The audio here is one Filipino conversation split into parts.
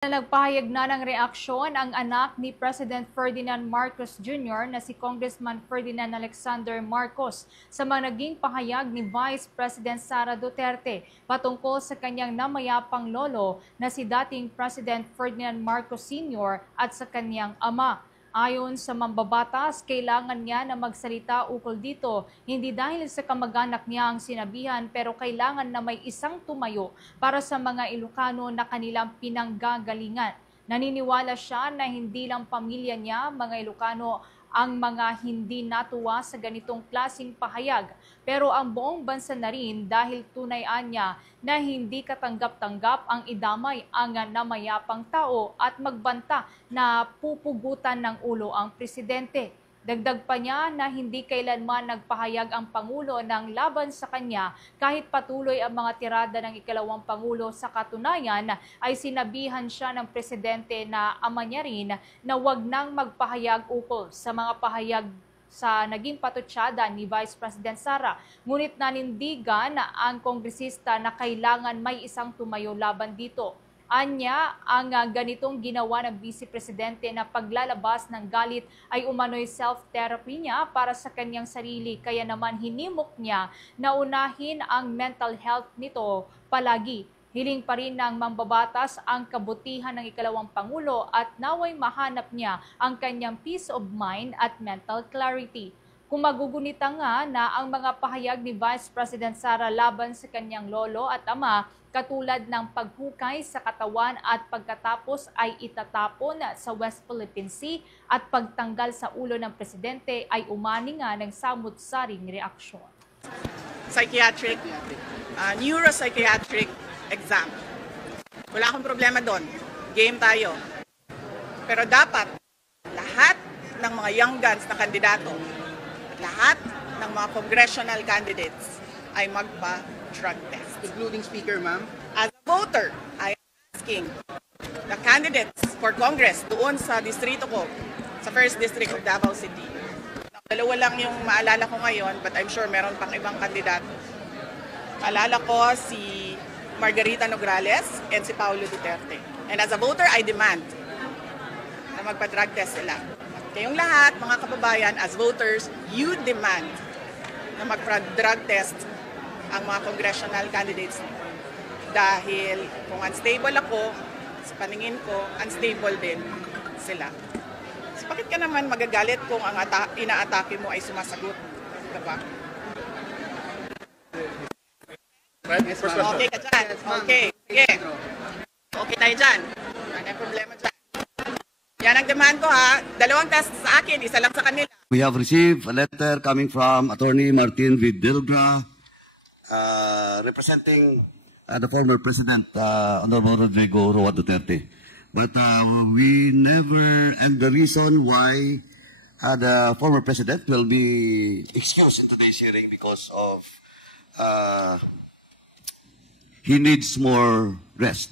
Nagpahayag na ng reaksyon ang anak ni President Ferdinand Marcos Jr. na si Congressman Ferdinand Alexander Marcos sa mga naging pahayag ni Vice President Sara Duterte patungkol sa kanyang namayapang lolo na si dating President Ferdinand Marcos Sr. at sa kanyang ama. Ayon sa mambabatas, kailangan niya na magsalita ukol dito, hindi dahil sa kamag-anak niya ang sinabihan pero kailangan na may isang tumayo para sa mga Ilocano na kanilang pinanggagalingan. Naniniwala siya na hindi lang pamilya niya, mga Ilocano, ang mga hindi natuwa sa ganitong klaseng pahayag, pero ang buong bansa na rin dahil tunayan niya na hindi katanggap-tanggap ang idamay ang namayapang tao at magbanta na pupugutan ng ulo ang presidente. Dagdag pa niya na hindi kailanman nagpahayag ang Pangulo ng laban sa kanya kahit patuloy ang mga tirada ng ikalawang Pangulo. Sa katunayan ay sinabihan siya ng presidente na ama niya rin na wag nang magpahayag ukol sa mga pahayag sa naging patutsada ni Vice President Sara. Ngunit nanindigan ang kongresista na kailangan may isang tumayo laban dito. Anya, ang ganitong ginawa ng Vice Presidente na paglalabas ng galit ay umano'y self-therapy niya para sa kanyang sarili. Kaya naman hinimok niya na unahin ang mental health nito palagi. Hiling pa rin ng mambabatas ang kabutihan ng ikalawang Pangulo at naway mahanap niya ang kanyang peace of mind at mental clarity. Kung magugunita nga na ang mga pahayag ni Vice President Sara laban sa kanyang lolo at ama, katulad ng paghukay sa katawan at pagkatapos ay itatapon sa West Philippine Sea at pagtanggal sa ulo ng presidente ay umani nga ng samut-saring reaksyon. Psychiatric, neuropsychiatric exam. Wala akong problema doon. Game tayo. Pero dapat lahat ng mga young guns na kandidato, lahat ng mga congressional candidates ay magpa-drug test. Including speaker, ma'am? As a voter, I am asking the candidates for Congress doon sa distrito ko, sa 1st District of Davao City. Dalawa lang yung maalala ko ngayon, but I'm sure meron pang ibang kandidato. Maalala ko si Margarita Nograles and si Paulo Duterte. And as a voter, I demand na magpa-drug test sila. At kayong lahat, mga kababayan, as voters, you demand na magpa-drug test ang mga congressional candidates dahil kung unstable ako, sa paningin ko, unstable din sila. So, bakit ka naman magagalit kung ang inaatake mo ay sumasagot? Diba? Okay ka dyan. Okay. Sige. Okay tayo dyan. Ano yung problema dyan? Yan ang demand ko ha. 2 test sa akin, isa lang sa kanila. We have received a letter coming from Attorney Martin Vidilgra, representing the former President, Honorable Rodrigo Roa Duterte. But we never, and the reason why the former President will be excused in today's hearing because of he needs more rest.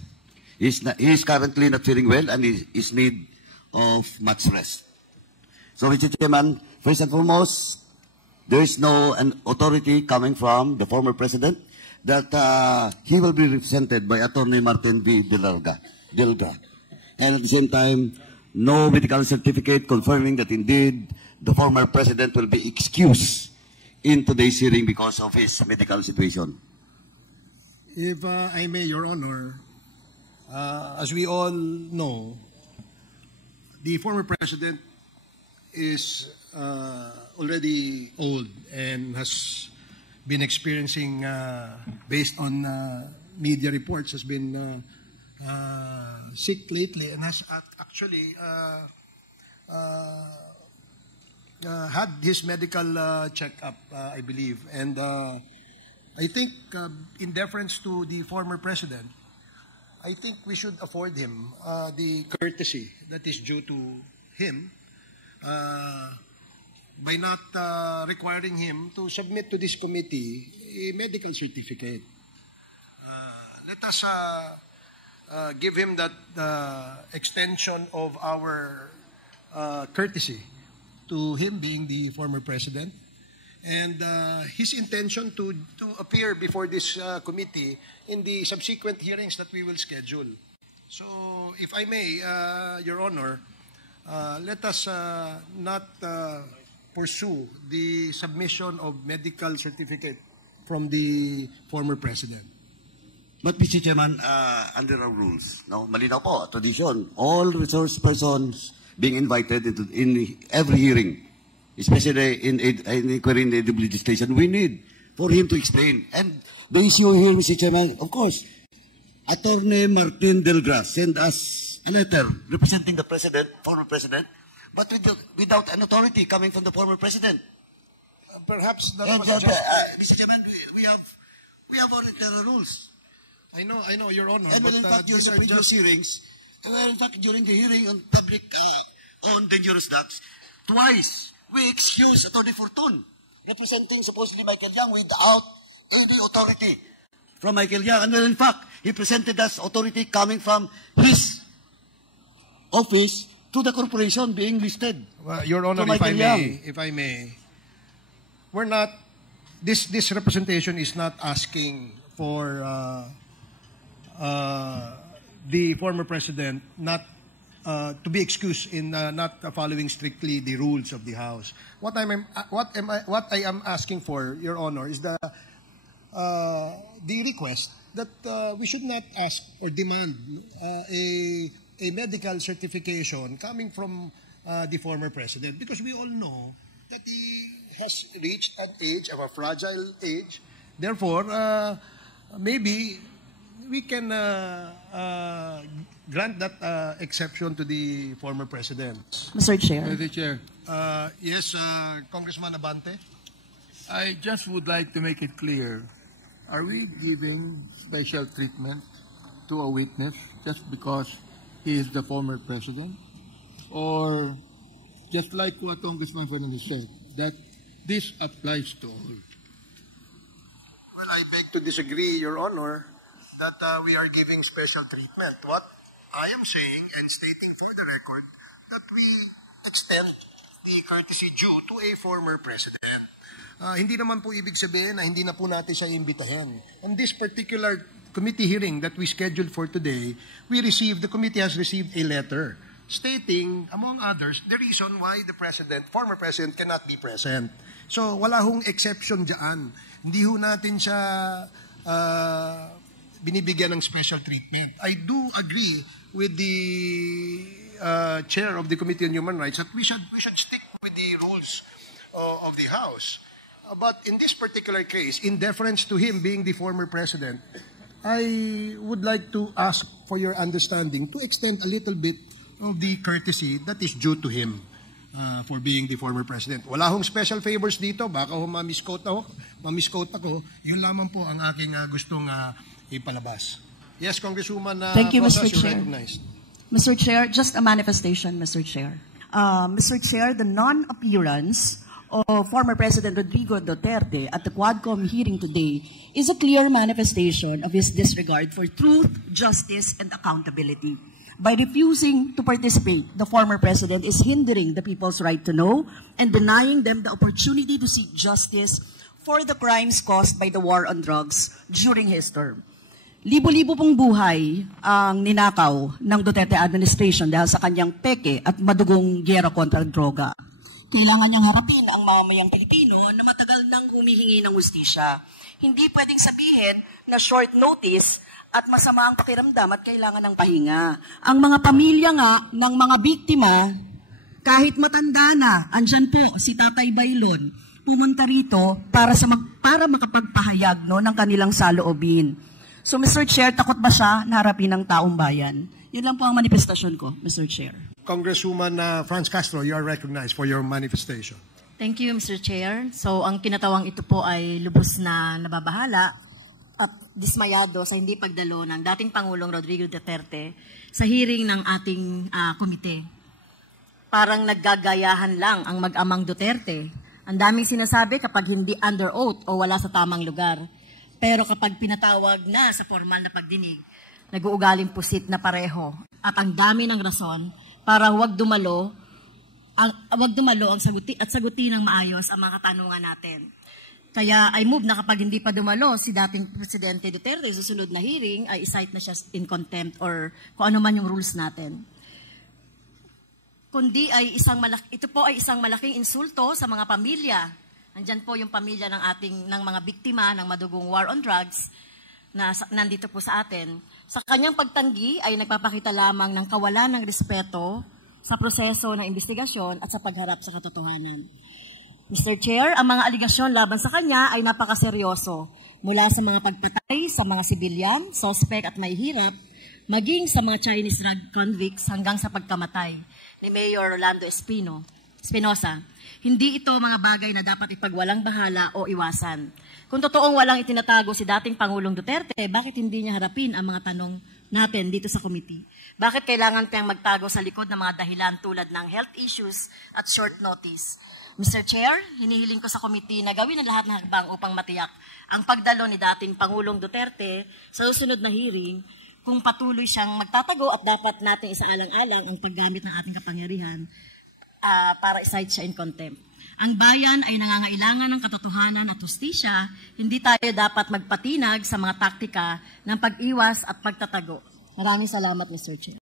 He is currently not feeling well and he is need of much rest. So, Mr. Chairman, first and foremost, there is no an authority coming from the former president that he will be represented by Attorney Martin V. Dilga. And at the same time, no medical certificate confirming that indeed the former president will be excused in today's hearing because of his medical situation. If I may, Your Honor, as we all know, the former president is already old and has been experiencing, based on media reports, has been sick lately and has actually had his medical checkup, I believe. And I think in deference to the former president, I think we should afford him the courtesy that is due to him by not requiring him to submit to this committee a medical certificate. Let us give him that extension of our courtesy to him being the former president. And his intention to appear before this committee in the subsequent hearings that we will schedule. So, if I may, Your Honor, let us not pursue the submission of medical certificate from the former president. But Mr. Chairman, under our rules, no, malinaw po, tradition, all resource persons being invited in every hearing, especially in inquiry in the legislation, we need for him to explain. And the issue here, Mr. Chairman, of course, Attorney Martin Delgras sent us a letter representing the president, former president, but without an authority coming from the former president. Perhaps that And, was just... Mr. Chairman, we have our internal rules. I know, Your Honor. And but, in fact, during these the are previous just- hearings, in fact, during the hearing on public, on dangerous drugs, twice we excused Attorney Fortun, representing supposedly Michael Young without any authority from Michael Young. And in fact, he presented us authority coming from his office to the corporation being listed. Well, Your Honor, To Michael Young. if I may, we're not, this representation is not asking for the former president not to be excused in not following strictly the rules of the House. What I am asking for, Your Honor, is the request that we should not ask or demand a medical certification coming from the former president, because we all know that he has reached an age of a fragile age. Therefore, maybe we can grant that exception to the former president. Mr. Chair. Mr. Chair, Yes, Congressman Abante. I just would like to make it clear, are we giving special treatment to a witness just because he is the former president? Or just like what Congressman Fernandez said, that this applies to all? Well, I beg to disagree, Your Honor, that we are giving special treatment. What I am saying and stating for the record that we extend the courtesy due to a former president. Hindi naman po ibig sabihin na hindi na po natin siya imbitahin. On this particular committee hearing that we scheduled for today, the committee has received a letter stating, among others, the reason why the former president cannot be present. So, wala hong exception dyan. Hindi ho natin siya binibigyan ng special treatment. I do agree with the chair of the Committee on Human Rights that we should stick with the rules of the House. But in this particular case, in deference to him being the former president, I would like to ask for your understanding to extend a little bit of the courtesy that is due to him for being the former president. Wala hong special favors dito. Baka ma-misquote ako. Yun lamang po ang aking gustong ipalabas. Yes, Congresswoman Thank you, Rosas, Mr. you're Chair. recognized. Mr. Chair, just a manifestation, Mr. Chair. Mr. Chair, the non-appearance of former President Rodrigo Duterte at the Quadcom hearing today is a clear manifestation of his disregard for truth, justice, and accountability. By refusing to participate, the former president is hindering the people's right to know and denying them the opportunity to seek justice for the crimes caused by the war on drugs during his term. Libo-libo pong buhay ang ninakaw ng Duterte administration dahil sa kanyang peke at madugong giyera kontra droga. Kailangan niyang harapin ang mamamayang Pilipino na matagal nang humihingi ng hustisya. Hindi pwedeng sabihin na short notice at masama ang pakiramdam at kailangan ng pahinga. Ang mga pamilya nga ng mga biktima, kahit matanda na, andyan po si Tatay Bailon, pumunta rito para makapagpahayag ng kanilang saloobin. So Mr. Chair, takot ba siya na harapin ng taong bayan? Yun lang po ang manifestasyon ko, Mr. Chair. Congresswoman Franz Castro, you are recognized for your manifestation. Thank you, Mr. Chair. So, ang kinatawang ito po ay lubos na nababahala at dismayado sa hindi pagdalo ng dating Pangulong Rodrigo Duterte sa hearing ng ating komite. Parang naggagayahan lang ang mag-amang Duterte. Ang daming sinasabi kapag hindi under oath o wala sa tamang lugar. Pero kapag pinatawag na sa formal na pagdinig, nag-uugaling pusit na pareho. At ang dami ng rason para wag dumalo ang sagutin ng maayos ang mga katanungan natin. Kaya I move na kapag hindi pa dumalo si dating Presidente Duterte, susunod na hearing, ay isight na siya in contempt or kung ano man yung rules natin. Kundi ay ito po ay isang malaking insulto sa mga pamilya. Nandyan po yung pamilya ng mga biktima ng madugong war on drugs na nandito po sa atin. Sa kanyang pagtanggi ay nagpapakita lamang ng kawalan ng respeto sa proseso ng investigasyon at sa pagharap sa katotohanan. Mr. Chair, ang mga aligasyon laban sa kanya ay napakaseryoso. Mula sa mga pagpatay sa mga sibilyan, sospek at may hirap, maging sa mga Chinese drug convicts hanggang sa pagkamatay ni Mayor Rolando Espinosa. Hindi ito mga bagay na dapat ipagwalang bahala o iwasan. Kung totoong walang itinatago si dating Pangulong Duterte, bakit hindi niya harapin ang mga tanong natin dito sa committee? Bakit kailangan tayong magtago sa likod ng mga dahilan tulad ng health issues at short notice? Mr. Chair, hinihiling ko sa committee na gawin ang lahat ng hakbang upang matiyak ang pagdalo ni dating Pangulong Duterte sa susunod na hearing kung patuloy siyang magtatago at dapat natin isaalang-alang ang paggamit ng ating kapangyarihan para isight siya in contempt. Ang bayan ay nangangailangan ng katotohanan at hustisya, hindi tayo dapat magpatinag sa mga taktika ng pag-iwas at pagtatago. Maraming salamat, Mr. Chair.